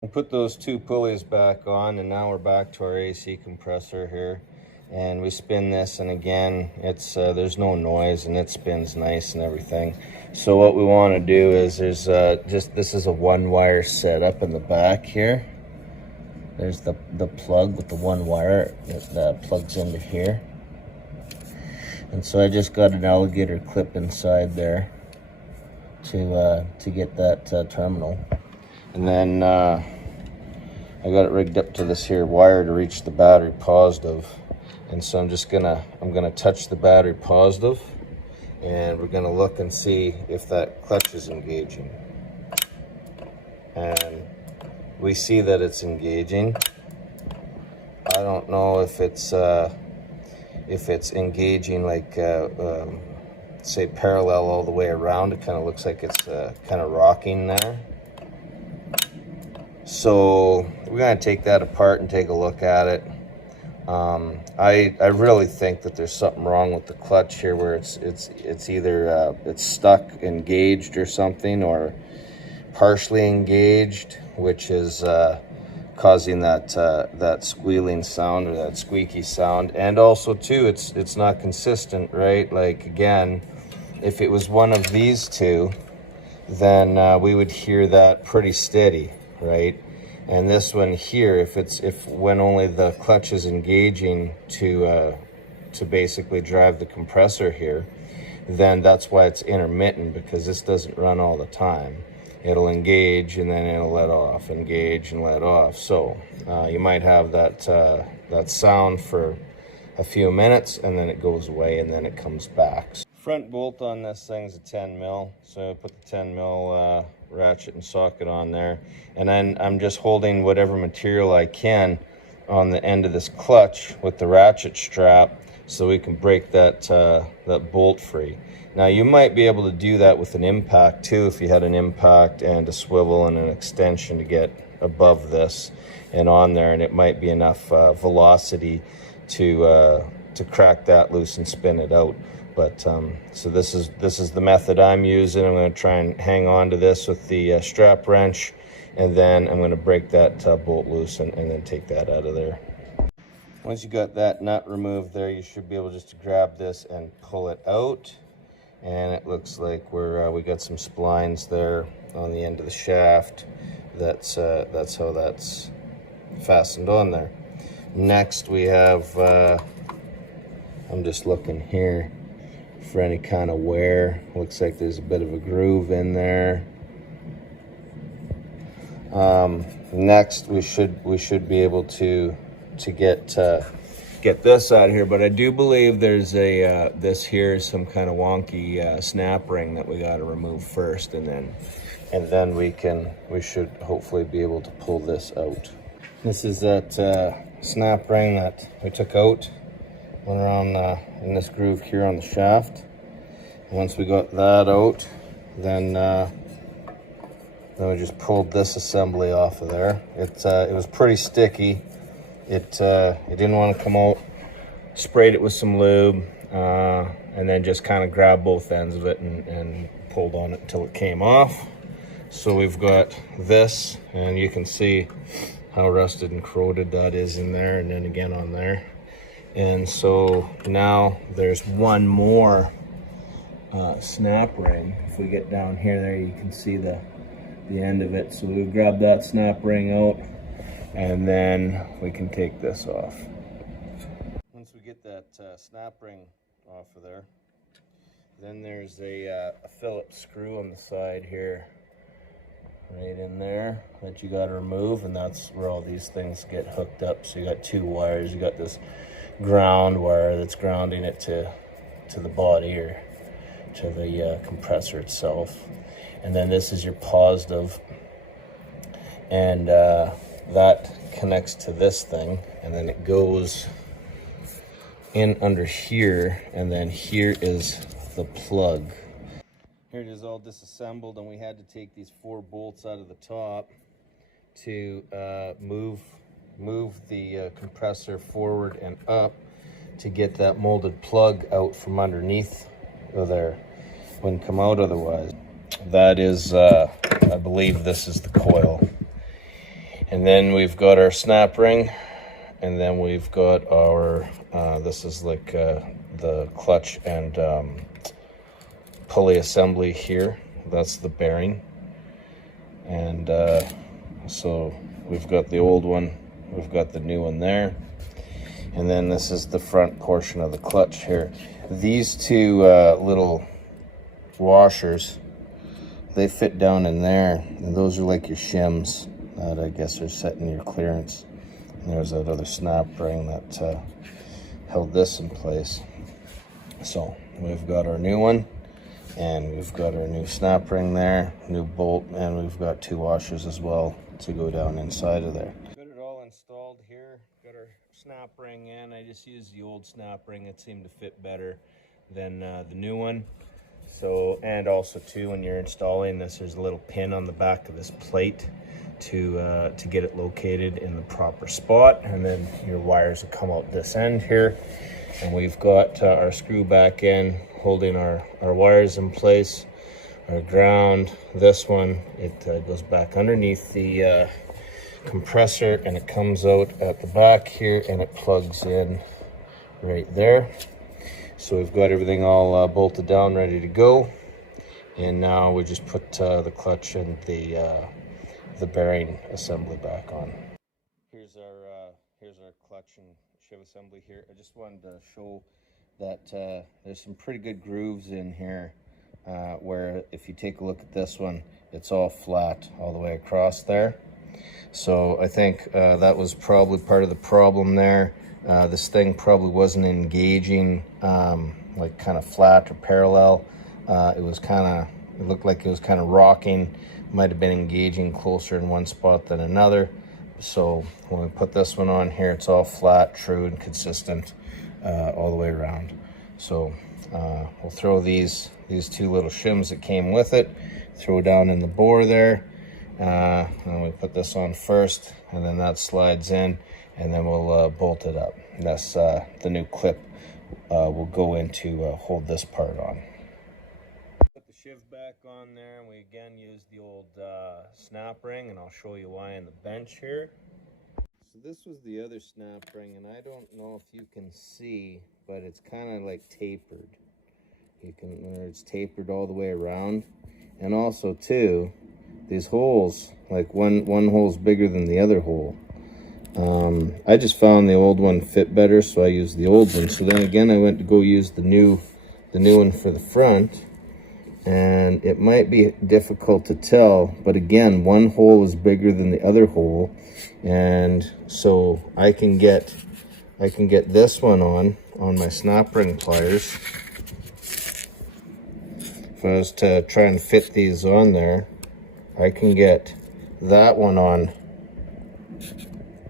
We put those two pulleys back on, and now we're back to our AC compressor here, and we spin this, and again it's there's no noise and it spins nice and everything. So what we want to do is there's this is a one wire setup in the back here. There's the plug with the one wire that plugs into here, and so I just got an alligator clip inside there to get that terminal. And then I got it rigged up to this here wire to reach the battery positive. And so I'm gonna touch the battery positive, and we're gonna look and see if that clutch is engaging. And we see that it's engaging. I don't know if it's engaging like say parallel all the way around. It kind of looks like it's kind of rocking there. So we're going to take that apart and take a look at it. I really think that there's something wrong with the clutch here, where it's either it's stuck, engaged or something, or partially engaged, which is causing that squealing sound or that squeaky sound. And also too, it's not consistent, right? Like again, if it was one of these two, then we would hear that pretty steady, right? And this one here, if when only the clutch is engaging to basically drive the compressor here, then that's why it's intermittent, because this doesn't run all the time. It'll engage and then it'll let off, engage and let off. So you might have that sound for a few minutes, and then it goes away and then it comes back. Front bolt on this thing is a 10 mil, so I put the 10 mil ratchet and socket on there, and then I'm just holding whatever material I can on the end of this clutch with the ratchet strap, so we can break that bolt free. Now you might be able to do that with an impact too, if you had an impact and a swivel and an extension to get above this and on there, and it might be enough velocity to crack that loose and spin it out. But so this is the method I'm using. I'm going to try and hang on to this with the strap wrench, and then I'm going to break that bolt loose and then take that out of there. Once you got that nut removed there, you should be able just to grab this and pull it out. And it looks like we got some splines there on the end of the shaft. That's how that's fastened on there. Next we have I'm just looking here for any kind of wear. Looks like there's a bit of a groove in there. Next we should be able to get this out of here, but I do believe there's a this here is some kind of wonky snap ring that we got to remove first, and then we should hopefully be able to pull this out. This is that snap ring that we took out, went around in this groove here on the shaft. Once we got that out, then we just pulled this assembly off of there. It was pretty sticky. It didn't want to come out. Sprayed it with some lube, and then just kind of grabbed both ends of it and pulled on it until it came off. So we've got this, and you can see how rusted and corroded that is in there, and then again on there. And so now there's one more snap ring. If we get down here, there you can see the end of it. So we grab that snap ring out, and then we can take this off. Once we get that snap ring off of there, then there's a Phillips screw on the side here, right in there, that you got to remove, and that's where all these things get hooked up. So you got two wires. You got this ground wire that's grounding it to the body, or to the compressor itself, and then this is your positive, and that connects to this thing, and then it goes in under here, and then here is the plug. Here it is all disassembled, and we had to take these 4 bolts out of the top to move the compressor forward and up to get that molded plug out from underneath there. Wouldn't come out otherwise. That is, I believe this is the coil. And then we've got our snap ring, and then we've got our, this is like the clutch and pulley assembly here. That's the bearing. And so we've got the old one, we've got the new one there. And then this is the front portion of the clutch here. These two little washers, they fit down in there, and those are like your shims that I guess are setting your clearance. And there's that other snap ring that held this in place. So we've got our new one, and we've got our new snap ring there, new bolt, and we've got two washers as well to go down inside of there. Got it all installed here, got our snap ring in. I just used the old snap ring. It seemed to fit better than the new one. So, and also too, when you're installing this, there's a little pin on the back of this plate to get it located in the proper spot, and then your wires will come out this end here. And we've got our screw back in holding our wires in place, our ground. This one, it goes back underneath the compressor, and it comes out at the back here, and it plugs in right there. So we've got everything all bolted down, ready to go. And now we just put the clutch and the bearing assembly back on. Here's our clutch and shiv assembly here. I just wanted to show that there's some pretty good grooves in here, where if you take a look at this one, it's all flat all the way across there. So I think that was probably part of the problem there. This thing probably wasn't engaging like kind of flat or parallel. It looked like it was kind of rocking. Might have been engaging closer in one spot than another. So when we put this one on here, it's all flat, true, and consistent all the way around. So we'll throw these two little shims that came with it, throw down in the bore there. And we put this on first, and then that slides in, and then we'll bolt it up. And that's the new clip will go in to hold this part on. Put the shiv back on there, and we again use the old snap ring, and I'll show you why in the bench here. So this was the other snap ring, and I don't know if you can see, but it's kind of like tapered. It's tapered all the way around, and also too, these holes, like one hole's bigger than the other hole. I just found the old one fit better, so I used the old one. So then again, I went to go use the new one for the front, and it might be difficult to tell, but again, one hole is bigger than the other hole, and so I can get this one on my snap ring pliers. If I was to try and fit these on there, I can get that one on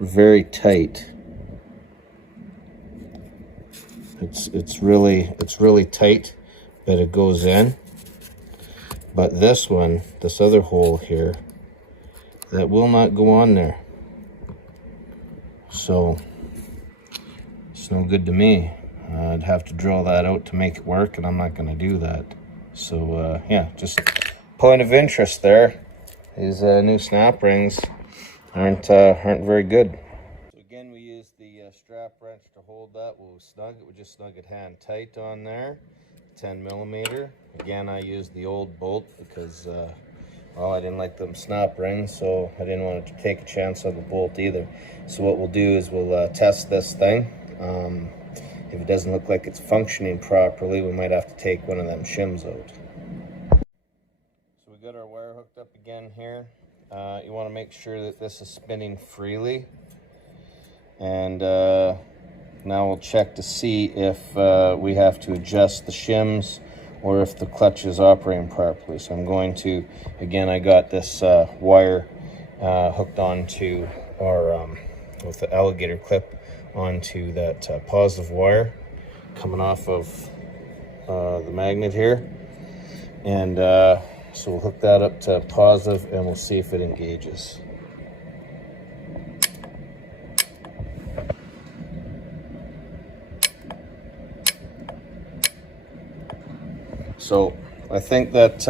very tight. It's really tight, but it goes in. But this one, this other hole here, that will not go on there. So it's no good to me. I'd have to drill that out to make it work, and I'm not going to do that. So yeah, just point of interest there. These new snap rings aren't very good. So again, we use the strap wrench to hold that. We'll snug it. We just snug it hand tight on there, 10 millimeter. Again, I used the old bolt because well, I didn't like them snap rings, so I didn't want to take a chance on the bolt either. So what we'll do is we'll test this thing. If it doesn't look like it's functioning properly, we might have to take one of them shims out. So we got our wire hooked up again here. You want to make sure that this is spinning freely. And now we'll check to see if we have to adjust the shims or if the clutch is operating properly. So I'm going to, again, I got this wire hooked onto our, with the alligator clip onto that positive wire coming off of the magnet here. And so we'll hook that up to positive, and we'll see if it engages. So I think that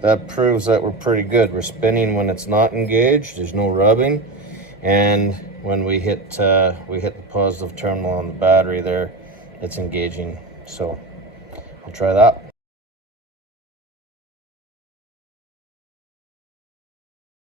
that proves that we're pretty good. We're spinning when it's not engaged. There's no rubbing, and when we hit the positive terminal on the battery there, it's engaging. So I'll try that.